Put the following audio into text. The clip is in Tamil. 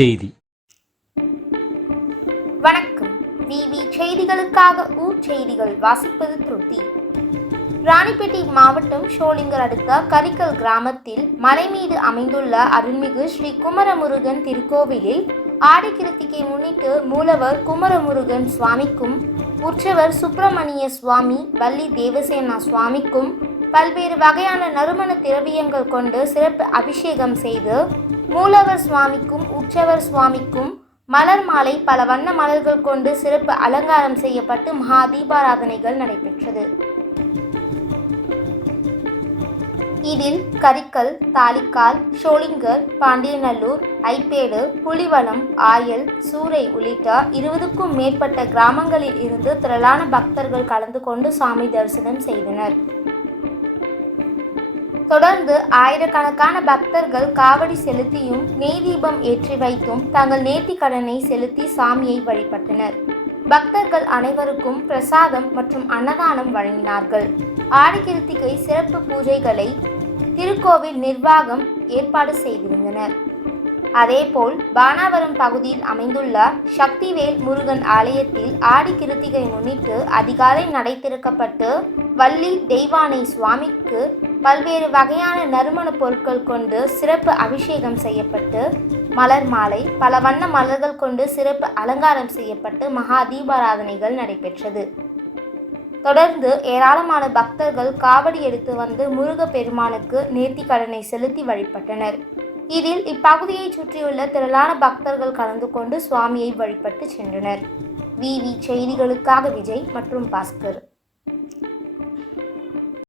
செய்தி. வணக்கம். விவி செய்திகளுக்காக ஊர் செய்திகள் வாசிப்பது திருப்தி. ராணிப்பேட்டை மாவட்டம் ஷோலிங்கர் அடுத்த கரிக்கல் கிராமத்தில் மலை மீது அமைந்துள்ள அருள்மிகு ஸ்ரீ குமரமுருகன் திருக்கோவிலில் ஆடி கிருத்திகை முன்னிட்டு மூலவர் குமரமுருகன் சுவாமிக்கும் உற்சவர் சுப்பிரமணிய சுவாமி வள்ளி தேவசேனா சுவாமிக்கும் பல்வேறு வகையான நறுமண திரவியங்கள் கொண்டு சிறப்பு அபிஷேகம் செய்து மூலவர் சுவாமிக்கும் உற்சவர் சுவாமிக்கும் மலர் மாலை பல வண்ண மலர்கள் கொண்டு சிறப்பு அலங்காரம் செய்யப்பட்டு மகா தீபாராதனைகள் நடைபெற்றது. இதில் கரிக்கல், தாலிக்கால், ஷோலிங்கர், பாண்டியநல்லூர், ஐப்பேடு, புலிவலம், ஆயல், சூறை உள்ளிட்ட 20க்கும் மேற்பட்ட கிராமங்களில் இருந்து திரளான பக்தர்கள் கலந்து கொண்டு சாமி தரிசனம் செய்தனர். தொடர்ந்து ஆயிரக்கணக்கான பக்தர்கள் காவடி செலுத்தியும் நெய் தீபம் ஏற்றி வைத்தும் தங்கள் நேர்த்திக் கடனை செலுத்தி சாமியை வழிபட்டனர். பக்தர்கள் அனைவருக்கும் பிரசாதம் மற்றும் அன்னதானம் வழங்கினார்கள். ஆடி கிருத்திகை சிறப்பு பூஜைகளை திருக்கோவில் நிர்வாகம் ஏற்பாடு செய்திருந்தனர். அதேபோல் பானாவரம் பகுதியில் அமைந்துள்ள சக்திவேல் முருகன் ஆலயத்தில் ஆடி கிருத்திகை முன்னிட்டு அதிகாலை நடை திறக்கப்பட்டு வள்ளி தெய்வானை சுவாமிக்கு பல்வேறு வகையான நறுமண பொருட்கள் கொண்டு சிறப்பு அபிஷேகம் செய்யப்பட்டு மலர் மாலை பல வண்ண மலர்கள் கொண்டு சிறப்பு அலங்காரம் செய்யப்பட்டு மகா தீபாராதனைகள் நடைபெற்றது. தொடர்ந்து ஏராளமான பக்தர்கள் காவடி எடுத்து வந்து முருகப்பெருமானுக்கு நேர்த்திக் கடனை செலுத்தி வழிபட்டனர். இதில் இப்பகுதியை சுற்றியுள்ள திரளான பக்தர்கள் கலந்து கொண்டு சுவாமியை வழிபட்டு சென்றனர். விவி செய்திகளுக்காக விஜய் மற்றும் பாஸ்கர்.